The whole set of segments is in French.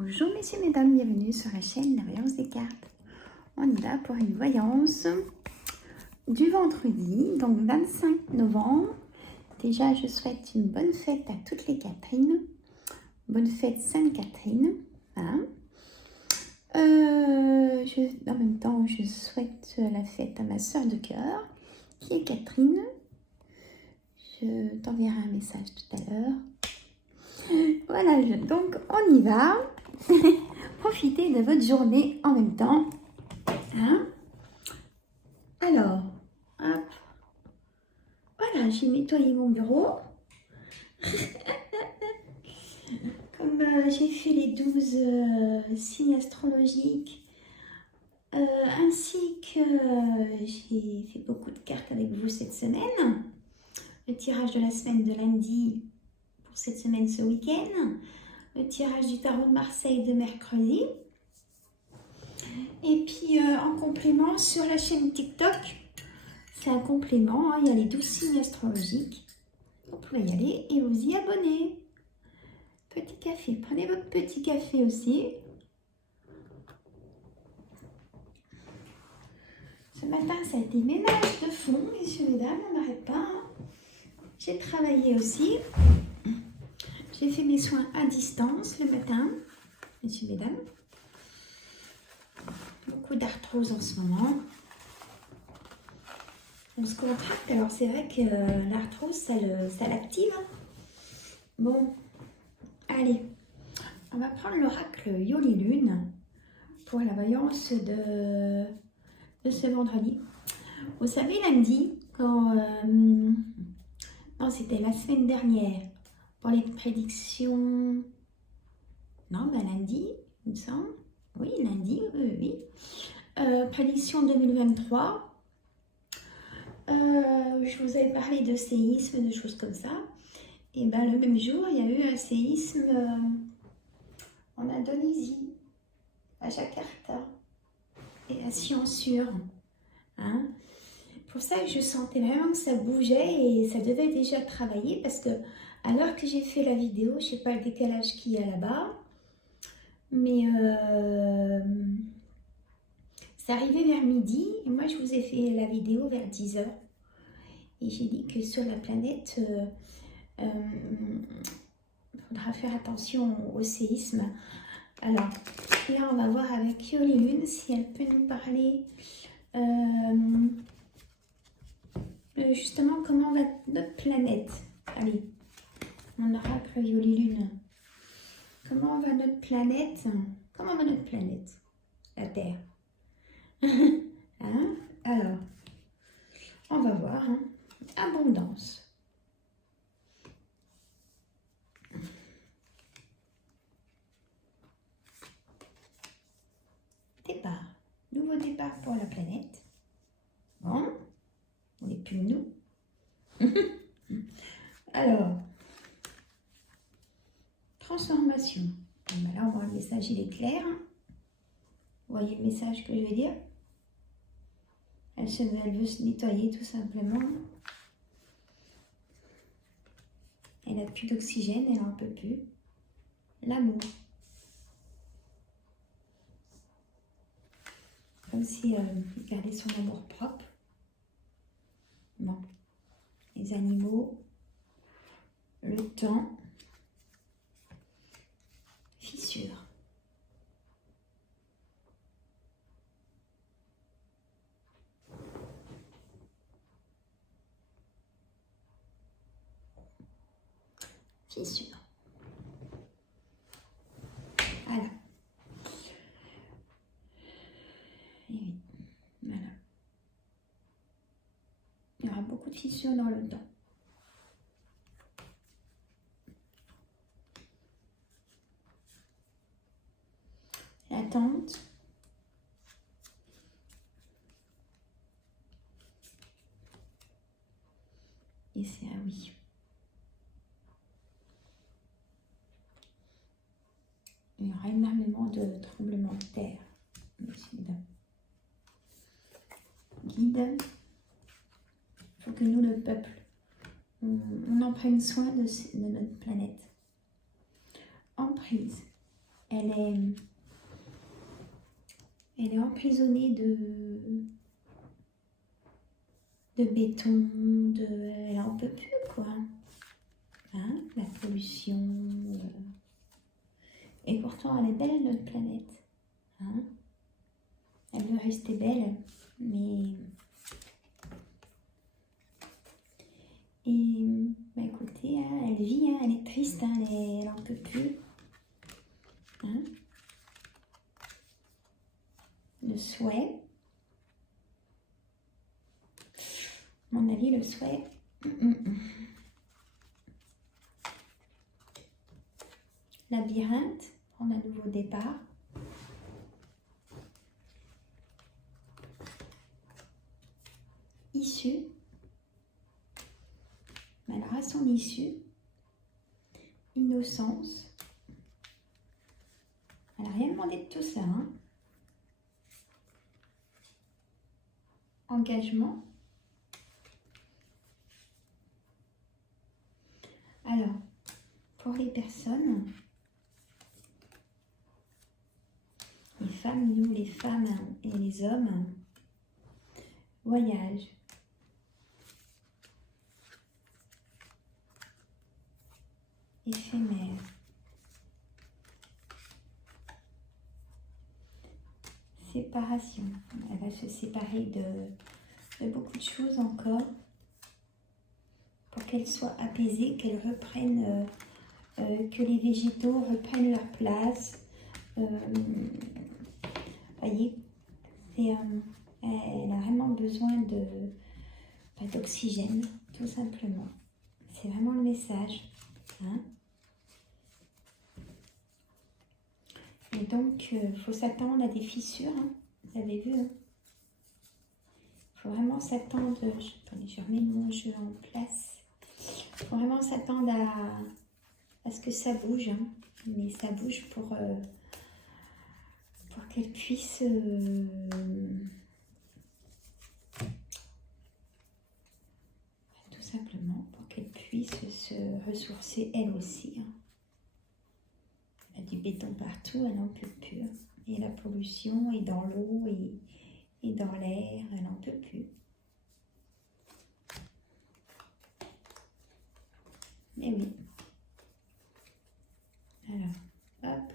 Bonjour messieurs, mesdames, bienvenue sur la chaîne La Voyance des cartes. On y va pour une voyance du vendredi, donc 25 novembre. Déjà, je souhaite une bonne fête à toutes les Catherines. Bonne fête Sainte-Catherine. Hein. En même temps, je souhaite la fête à ma soeur de cœur, qui est Catherine. Je t'enverrai un message tout à l'heure. Voilà, donc on y va. Profitez de votre journée en même temps. Hein? Alors, hop. Voilà, j'ai nettoyé mon bureau. Comme j'ai fait les 12 signes astrologiques, ainsi que j'ai fait beaucoup de cartes avec vous cette semaine. Le tirage de la semaine de lundi pour cette semaine ce week-end. Le tirage du tarot de Marseille de mercredi. Et puis en complément sur la chaîne TikTok, c'est un complément, hein, il y a les 12 signes astrologiques. Vous pouvez y aller et vous y abonner. Petit café, prenez votre petit café aussi. Ce matin, ça a été ménage de fond, messieurs, mesdames, on n'arrête pas. Hein. J'ai travaillé aussi. J'ai fait mes soins à distance le matin, messieurs, mesdames. Beaucoup d'arthrose en ce moment. On se contracte, alors c'est vrai que l'arthrose, ça l'active. Bon, allez, on va prendre l'oracle Yoli Lune pour la voyance de ce vendredi. Vous savez, lundi, quand... non, c'était la semaine dernière, pour les prédictions... Non, ben lundi, il me semble. Oui, lundi, oui. Prédiction 2023. Je vous avais parlé de séisme, de choses comme ça. Et ben le même jour, il y a eu un séisme en Indonésie, à Jakarta et à Ciançur. Hein. Pour ça, je sentais vraiment que ça bougeait et ça devait déjà travailler parce que à l'heure que j'ai fait la vidéo, je ne sais pas le décalage qu'il y a là-bas, mais c'est arrivé vers midi et moi je vous ai fait la vidéo vers 10h. Et j'ai dit que sur la planète, il faudra faire attention au séisme. Alors, là, on va voir avec Yoli Lune si elle peut nous parler justement comment va notre planète. Allez, mon oracle Yoli Lune. Comment va notre planète? Comment va notre planète? La Terre. Hein? Alors, on va voir. Hein. Abondance. Départ. Nouveau départ pour la planète. Bon, on n'est plus nous. Alors, transformation. Bon, ben là, on voit le message, il est clair. Vous voyez le message que je veux dire? Elle veut se nettoyer tout simplement. Elle n'a plus d'oxygène, elle n'en peut plus. L'amour. Comme si elle gardait son amour propre. Bon. Les animaux. Le temps. Fissure. Fissure. Voilà. Et oui. Voilà. Il y aura beaucoup de fissures dans le temps. L'attente. Et c'est un oui. Il y aura énormément de tremblements de terre. Guide. Il faut que nous, le peuple, on en prenne soin de notre planète. Emprise. elle est emprisonnée de béton, elle en peut plus quoi. Hein, la pollution. Et pourtant elle est belle notre planète. Hein, elle veut rester belle, mais... Et bah écoutez, hein, elle vit, hein, elle est triste, hein, elle en peut plus. Hein. Le souhait. À mon avis, le souhait. Labyrinthe, prendre un nouveau départ. Issue. Alors à son issue, innocence. Elle n'a rien demandé de tout ça. Hein. Engagement. Alors, pour les personnes, les femmes, nous les femmes et les hommes, voyage. Éphémère. Séparation. Elle va se séparer de beaucoup de choses encore pour qu'elle soit apaisée, qu'elle reprenne, que les végétaux reprennent leur place. Voyez, elle a vraiment besoin d'oxygène, tout simplement. C'est vraiment le message. Hein. Et donc, il faut s'attendre à des fissures. Hein. Vous avez vu. Il faut vraiment s'attendre... Attendez, je remets mon jeu en place. Il faut vraiment s'attendre à ce que ça bouge. Hein. Mais ça bouge pour qu'elle puisse... tout simplement, pour qu'elle puisse se ressourcer elle aussi. Hein. Elle a du béton partout, elle n'en peut plus. Et la pollution est dans l'eau et dans l'air, elle n'en peut plus. Mais oui. Alors, hop.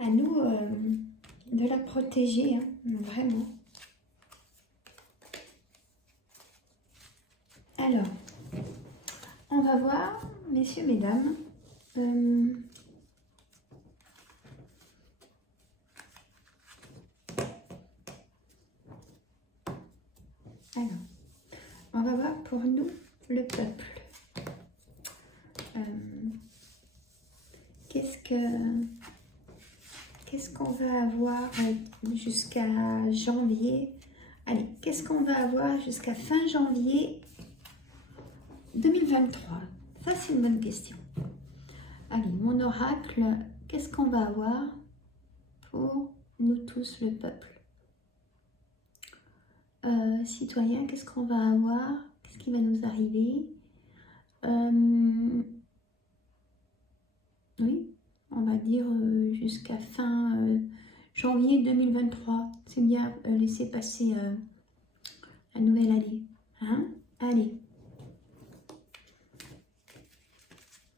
À nous de la protéger, hein, vraiment. Alors, on va voir, messieurs, mesdames, alors, on va voir pour nous, le peuple. Qu'est-ce qu'on va avoir jusqu'à janvier? Allez, qu'est-ce qu'on va avoir jusqu'à fin janvier 2023? Ça, c'est une bonne question. Allez, mon oracle, qu'est-ce qu'on va avoir pour nous tous, le peuple? Citoyens, qu'est-ce qu'on va avoir? Qu'est-ce qui va nous arriver? Oui, on va dire jusqu'à fin janvier 2023. C'est bien laisser passer la nouvelle année. Hein? Allez.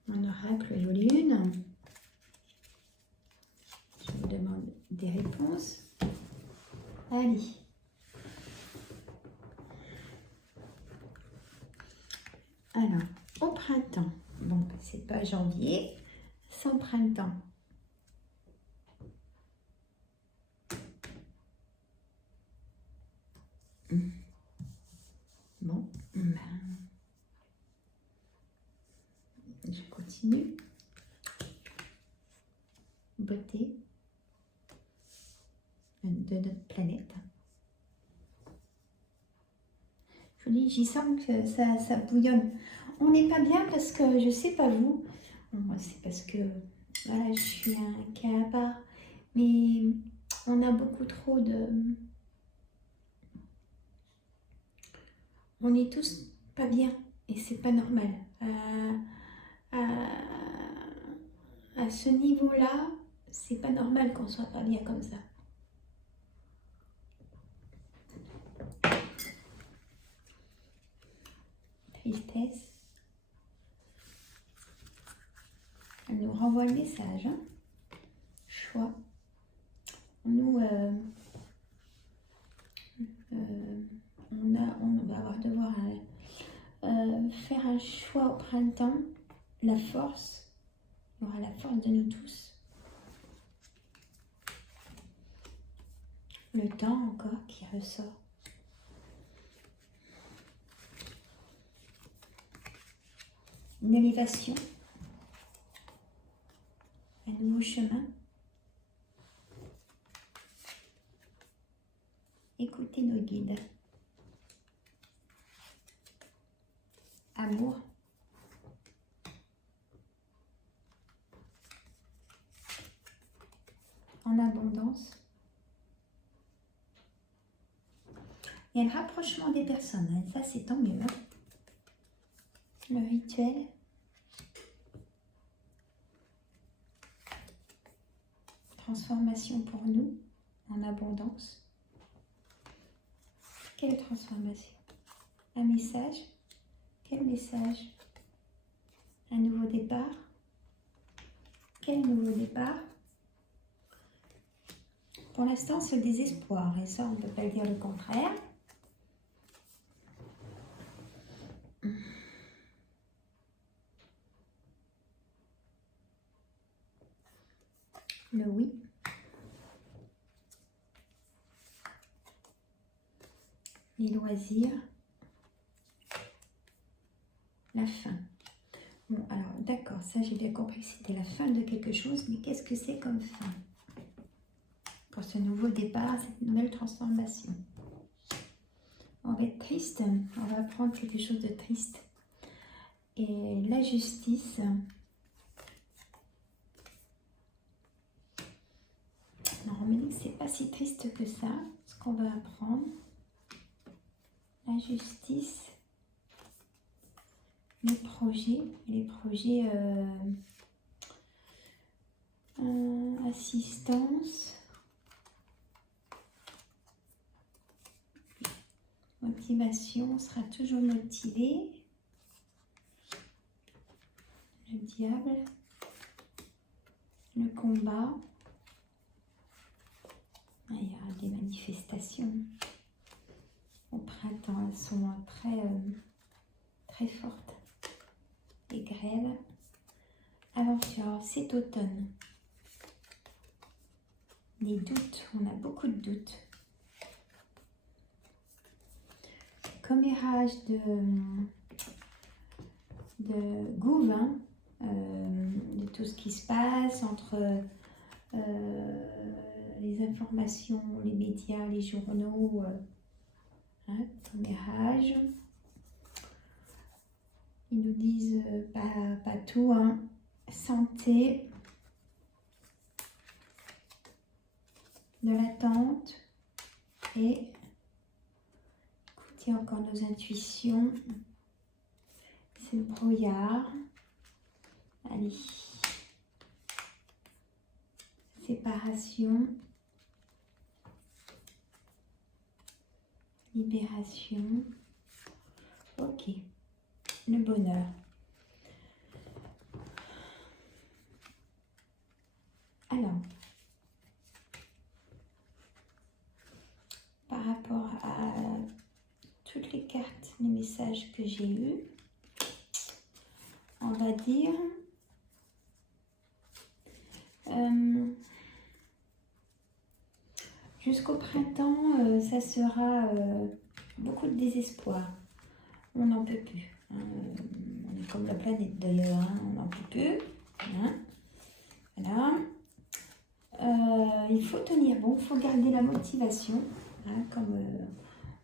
Mon oracle jolie lune. Je vous demande des réponses. Allez. Alors, au printemps. Bon, c'est pas janvier, sans printemps. Bon, ben, je continue. Beauté de notre planète. Je vous dis, j'y sens que ça bouillonne. On n'est pas bien parce que, je sais pas vous, moi c'est parce que, voilà, je suis un cas à part, mais on a beaucoup trop de... On est tous pas bien, Et c'est pas normal. À ce niveau-là, c'est pas normal qu'on soit pas bien comme ça. Tristesse. Elle nous renvoie le message. Hein. Choix. Nous, on va devoir faire un choix au printemps. La force. Il y aura la force de nous tous. Le temps encore qui ressort. Une élévation. Un nouveau chemin. Écoutez nos guides. Amour. En abondance. Et le rapprochement des personnes, hein, ça c'est tant mieux. Hein. Le rituel. Transformation pour nous, en abondance. Quelle transformation? Un message? Quel message? Un nouveau départ? Quel nouveau départ? Pour l'instant, c'est le désespoir, et ça, on ne peut pas dire le contraire. Le oui. Les loisirs. La fin. Bon, alors, d'accord, ça, j'ai bien compris que c'était la fin de quelque chose, mais qu'est-ce que c'est comme fin? Pour ce nouveau départ, cette nouvelle transformation. On va être triste, on va prendre quelque chose de triste. Et la justice, non, on me dit que c'est pas si triste que ça, ce qu'on va apprendre. La justice, les projets assistance, motivation, on sera toujours motivé. Le diable, le combat, il y aura des manifestations. Au printemps, elles sont très fortes. Les grèves. Aventure, c'est automne. Les doutes, on a beaucoup de doutes. Commérage de gouve, hein, de tout ce qui se passe entre les informations, les médias, les journaux, hein, commérage. Ils nous disent pas tout, hein. Santé, de l'attente et écoutez encore nos intuitions. C'est le brouillard. Allez. Séparation. Libération. Ok. Le bonheur. Alors, par rapport à toutes les cartes, les messages que j'ai eus, on va dire jusqu'au printemps, ça sera beaucoup de désespoir. On n'en peut plus. On est comme la planète d'ailleurs, hein, on n'en peut plus. Hein. Voilà. Il faut tenir bon, il faut garder la motivation. Hein, comme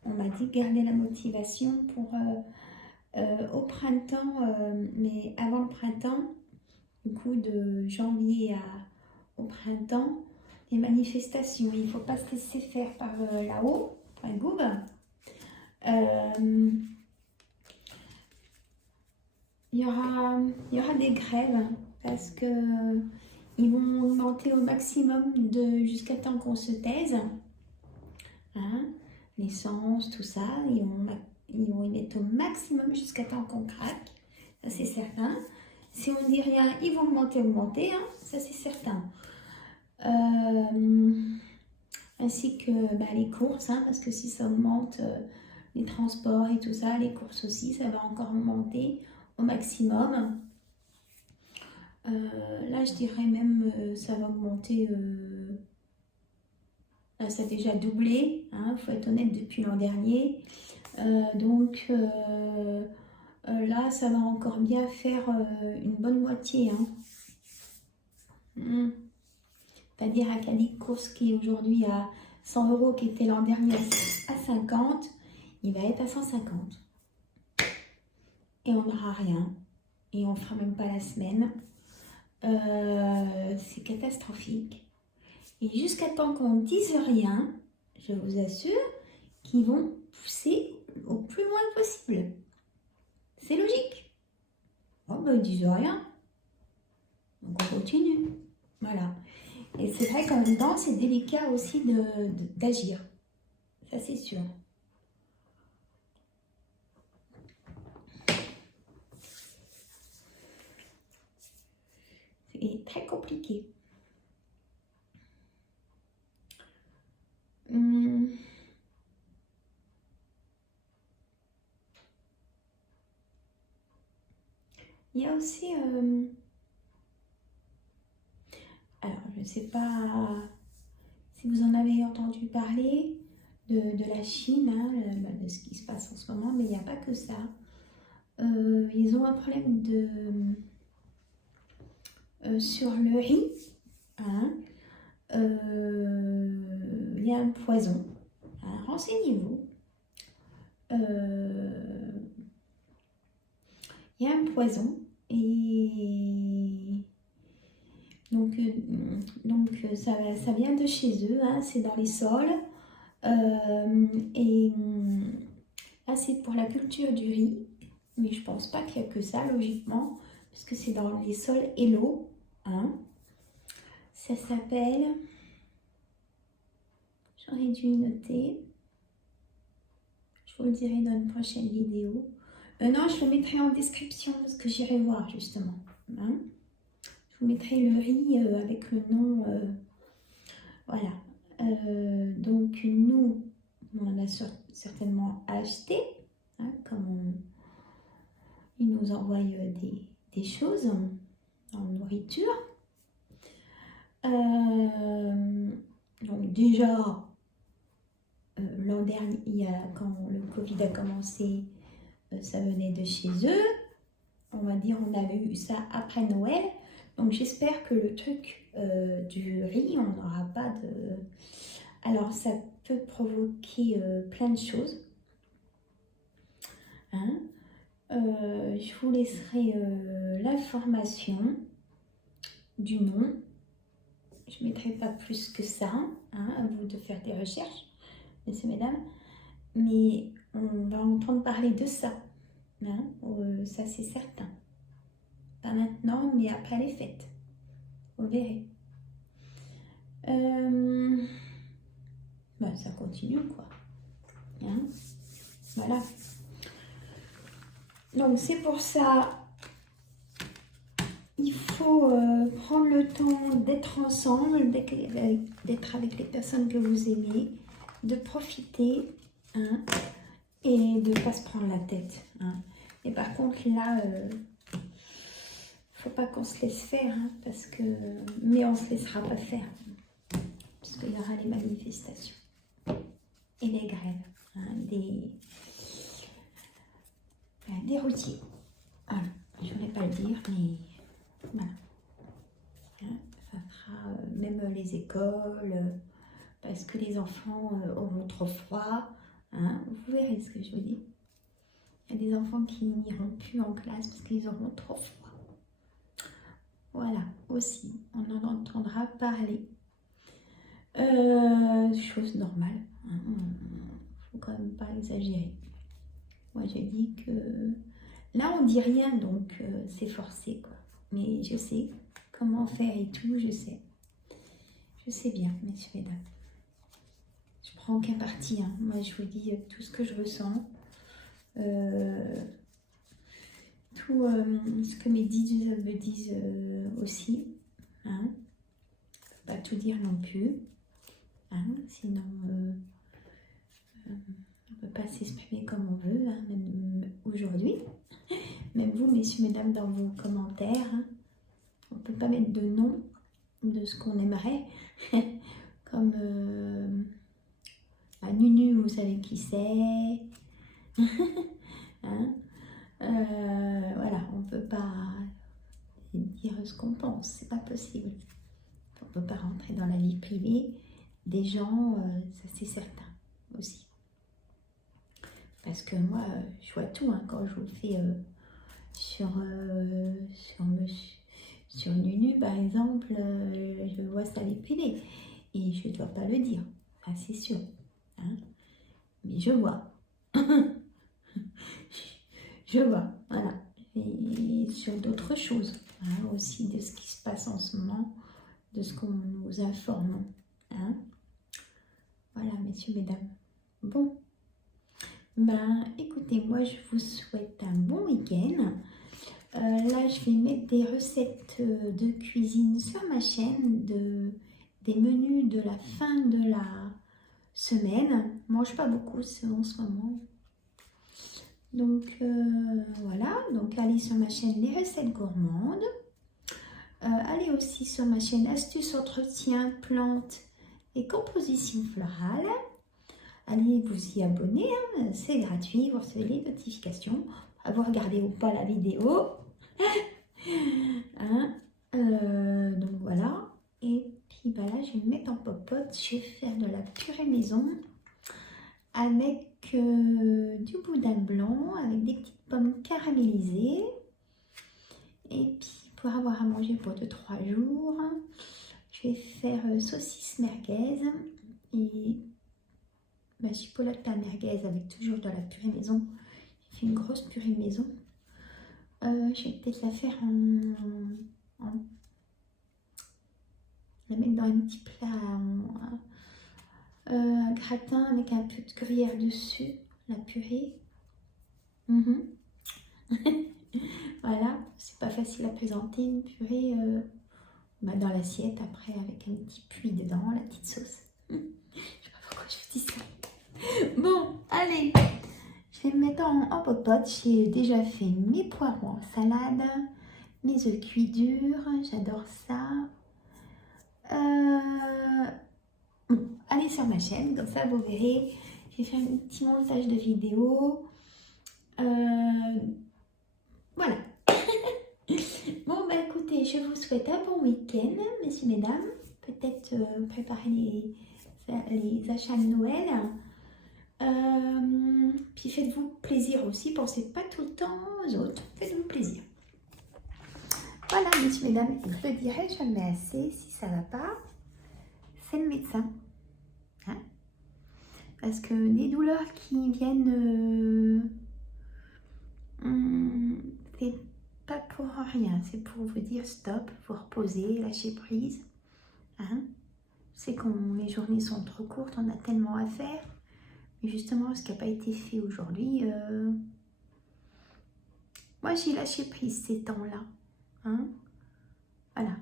on m'a dit, garder la motivation pour au printemps, mais avant le printemps, du coup de janvier au printemps, les manifestations. Il ne faut pas se laisser faire par là-haut, par Google. il y aura des grèves hein, parce que ils vont augmenter au maximum jusqu'à temps qu'on se taise. Hein, l'essence, tout ça, ils vont y mettre au maximum jusqu'à temps qu'on craque. Ça, c'est certain. Si on dit rien, ils vont augmenter, hein, ça, c'est certain. Ainsi que les courses, hein, parce que si ça augmente les transports et tout ça, les courses aussi, ça va encore augmenter au maximum. Là, je dirais même ça va augmenter, ça a déjà doublé, hein, faut être honnête, depuis l'an dernier. Là, ça va encore bien faire une bonne moitié. Hein. C'est-à-dire un caddie de course qui est aujourd'hui à 100 €, qui était l'an dernier à 50, il va être à 150. Et on n'aura rien. Et on ne fera même pas la semaine. C'est catastrophique. Et jusqu'à temps qu'on ne dise rien, je vous assure qu'ils vont pousser au plus loin possible. C'est logique. Oh ben ils disent rien. Donc on continue. Voilà. Et c'est vrai qu'en même temps, c'est délicat aussi d'agir. Ça, c'est sûr. C'est très compliqué. Il y a aussi... alors, je ne sais pas si vous en avez entendu parler de la Chine, hein, de ce qui se passe en ce moment, mais il n'y a pas que ça. Ils ont un problème sur le riz. Hein. Il y a un poison. Hein, renseignez-vous. Il y a un poison et donc ça vient de chez eux, hein, c'est dans les sols. Et là, c'est pour la culture du riz, mais je pense pas qu'il y a que ça, logiquement, parce que c'est dans les sols et l'eau. Hein. Ça s'appelle... J'aurais dû noter. Je vous le dirai dans une prochaine vidéo. Non, je le mettrai en description parce que j'irai voir justement. Hein. Je vous mettrai le riz avec le nom. Voilà. Donc nous, on a certainement acheté. Hein, comme ils nous envoient des choses en nourriture. Donc déjà, l'an dernier, quand le Covid a commencé, ça venait de chez eux. On va dire on avait eu ça après Noël. Donc j'espère que le truc du riz, on n'aura pas de... Alors ça peut provoquer plein de choses. Hein. Je vous laisserai l'information du nom. Je ne mettrai pas plus que ça. Hein, à vous de faire des recherches, messieurs, mesdames. Mais on va entendre parler de ça. Hein, ça c'est certain. Pas maintenant, mais après les fêtes. Vous verrez. Ça continue quoi. Hein, voilà. Donc c'est pour ça, il faut prendre le temps d'être ensemble, d'être avec les personnes que vous aimez, de profiter, hein, et de ne pas se prendre la tête. Hein. Et par contre là, faut pas qu'on se laisse faire, hein, parce que... mais on se laissera pas faire, parce qu'il y aura les manifestations et les grèves, hein, des routiers. Voilà, je ne voulais pas le dire, mais voilà. Hein, ça sera même les écoles, parce que les enfants auront trop froid. Hein, vous verrez ce que je vous dis. Il y a des enfants qui n'iront plus en classe parce qu'ils auront trop froid. Voilà, aussi, on en entendra parler. Chose normale, hein, faut quand même pas exagérer. Moi j'ai dit que Là, on dit rien, donc c'est forcé, quoi. Mais je sais comment faire et tout, je sais. Je sais bien, messieurs, mesdames. Je prends aucun parti, hein. Moi, je vous dis tout ce que je ressens. Tout ce que mes guides me disent aussi. Hein. Pas tout dire non plus. Hein. Sinon, on ne peut pas s'exprimer comme on veut, hein, même aujourd'hui. Même vous, messieurs, mesdames, dans vos commentaires. Hein. On ne peut pas mettre de nom de ce qu'on aimerait. Comme à Nunu, vous savez qui c'est. Hein. Voilà, on ne peut pas dire ce qu'on pense, c'est pas possible. On ne peut pas rentrer dans la vie privée des gens, ça c'est certain aussi. Parce que moi, je vois tout, hein, quand je vous le fais sur Nunu, par exemple, je vois sa vie privée. Et je ne dois pas le dire, ça c'est sûr. Hein. Mais je vois. Je vois, voilà. Et sur d'autres choses, hein, aussi de ce qui se passe en ce moment, de ce qu'on nous informe. Hein. Voilà, messieurs, mesdames. Bon, ben écoutez, moi je vous souhaite un bon week-end. Là, je vais mettre des recettes de cuisine sur ma chaîne, des menus de la fin de la semaine. Je mange pas beaucoup en ce moment. Donc voilà, donc allez sur ma chaîne Les Recettes Gourmandes. Allez aussi sur ma chaîne Astuces, Entretien, Plantes et Composition Florale. Allez vous y abonner, hein, c'est gratuit, vous recevez les notifications. À vous regarder ou pas la vidéo. Hein, donc voilà. Et puis voilà, je vais me mettre en popote. Je vais faire de la purée maison avec du boudin blanc, avec des petites pommes caramélisées. Et puis pour avoir à manger pour 2-3 jours, je vais faire saucisse merguez et chipolata merguez avec toujours de la purée maison. J'ai fait une grosse purée maison. Je vais peut-être la faire la mettre dans un petit plat un gratin avec un peu de gruyère dessus, la purée. Voilà, c'est pas facile à présenter une purée dans l'assiette après avec un petit puits dedans, la petite sauce. Je sais pas pourquoi je vous dis ça. Bon, allez, je vais me mettre en popote. J'ai déjà fait mes poireaux en salade, mes œufs cuits durs, j'adore ça. Allez sur ma chaîne, comme ça vous verrez. J'ai fait un petit montage de vidéo. Voilà. Bon, bah écoutez, je vous souhaite un bon week-end, messieurs, mesdames. Peut-être préparer les achats de Noël. Puis faites-vous plaisir aussi. Pensez pas tout le temps aux autres. Faites-vous plaisir. Voilà, messieurs, mesdames. Je le dirai jamais assez. Si ça va pas, c'est le médecin. Hein? Parce que des douleurs qui viennent, c'est pas pour rien. C'est pour vous dire stop, vous reposer, lâcher prise. Hein? C'est quand les journées sont trop courtes, on a tellement à faire. Mais justement, ce qui n'a pas été fait aujourd'hui, moi j'ai lâché prise ces temps-là. Hein? Voilà.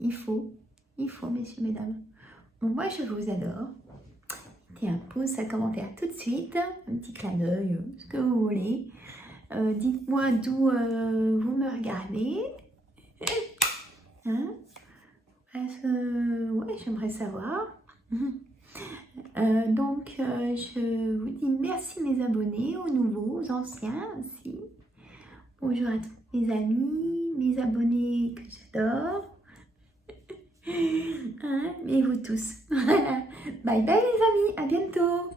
Il faut, messieurs, mesdames. Bon, moi je vous adore. Mettez un pouce, un commentaire tout de suite, un petit clin d'œil, ce que vous voulez. Dites-moi d'où vous me regardez. Hein? Parce que, ouais, j'aimerais savoir. Donc, je vous dis merci mes abonnés, aux nouveaux, aux anciens aussi. Bonjour à tous mes amis, mes abonnés que j'adore. Hein, et vous tous. Voilà. Bye bye les amis, à bientôt.